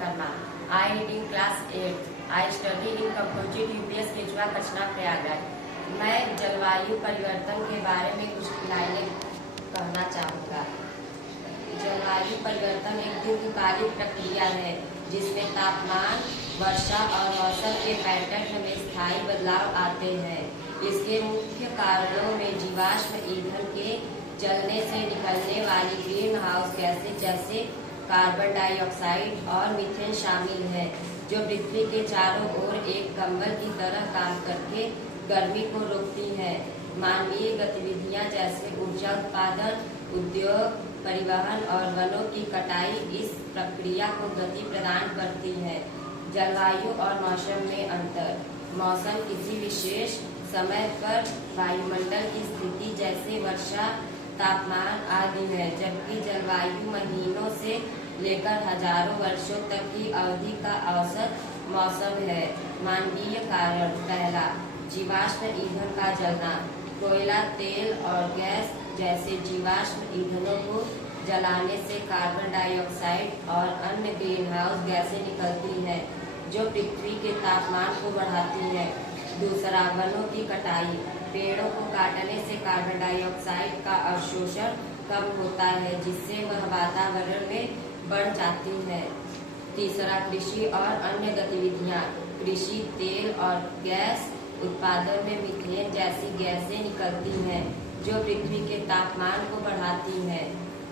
करना। I reading class 8। I study in composite UPS केचुआ कचना प्रयागराज। मैं जलवायु परिवर्तन के बारे में कुछ लाइनें कहना चाहूँगा। जलवायु परिवर्तन एक दीर्घकालिक प्रक्रिया है जिसमें तापमान, वर्षा और मौसम के पैटर्न में स्थायी बदलाव आते हैं। इसके मुख्य कारणों में जीवाश्म ईंधन के जलने से निकलने वाली ग्रीन हाउस गैसें जैसे कार्बन डाइऑक्साइड और मीथेन शामिल हैं, जो पृथ्वी के चारों ओर एक कंबल की तरह काम करके गर्मी को रोकती हैं। मानवीय गतिविधियां जैसे ऊर्जा उत्पादन, उद्योग, परिवहन और वनों की कटाई इस प्रक्रिया को गति प्रदान करती है। जलवायु और मौसम में अंतर। मौसम किसी विशेष समय पर वायुमंडल की स्थिति जैसे वर्षा, तापमान आदि है, जबकि जलवायु महीनों से लेकर हजारों वर्षों तक की अवधि का औसत मौसम है। मानवीय कारण। पहला, जीवाश्म ईंधन का जलना। कोयला, तेल और गैस जैसे जीवाश्म ईंधनों को जलाने से कार्बन डाइऑक्साइड और अन्य ग्रीन हाउस गैसें निकलती हैं, जो पृथ्वी के तापमान को बढ़ाती हैं। दूसरा, वनों की कटाई। पेड़ों को काटने से कार्बन डाइऑक्साइड का अवशोषण कम होता है, जिससे वह वातावरण में बढ़ जाती है। तीसरा, कृषि और अन्य गतिविधियां। कृषि, तेल और गैस उत्पादन में मीथेन जैसी गैसें निकलती हैं, जो पृथ्वी के तापमान को बढ़ाती हैं।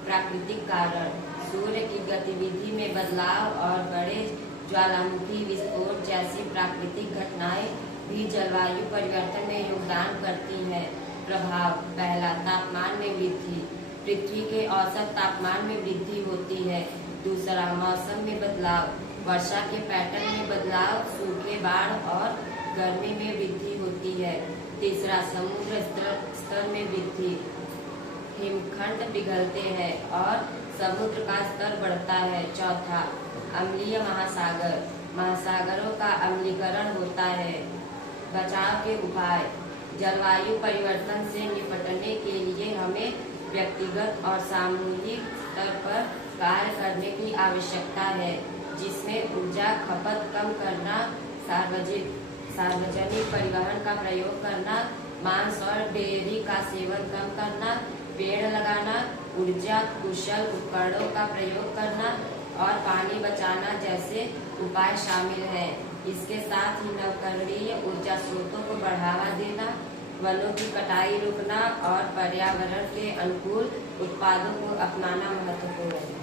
प्राकृतिक कारण। सूर्य की गतिविधि में बदलाव और बड़े ज्वालामुखी विस्फोट जैसी प्राकृतिक घटनाएं भी जलवायु परिवर्तन में योगदान करती हैं। प्रभाव। पहला, तापमान में वृद्धि। पृथ्वी के औसत तापमान में वृद्धि होती है। दूसरा, मौसम में बदलाव। वर्षा के पैटर्न में बदलाव, सूखे, बाढ़ और गर्मी में वृद्धि होती है। तीसरा, समुद्र स्तर में वृद्धि। हिमखंड पिघलते हैं और समुद्र का स्तर बढ़ता है। चौथा, अम्लीय महासागर। महासागरों का अम्लीकरण होता है। बचाव के उपाय। जलवायु परिवर्तन से निपटने के लिए हमें व्यक्तिगत और सामूहिक स्तर पर कार्य करने की आवश्यकता है, जिसमें ऊर्जा खपत कम करना, सार्वजनिक परिवहन का प्रयोग करना, मांस और डेयरी का सेवन कम करना, पेड़ लगाना, ऊर्जा कुशल उपकरणों का प्रयोग करना और पानी बचाना जैसे उपाय शामिल हैं। इसके साथ ही नवीकरणीय ऊर्जा स्रोतों को बढ़ावा देना, वनों की कटाई रोकना और पर्यावरण के अनुकूल उत्पादों को अपनाना महत्वपूर्ण है।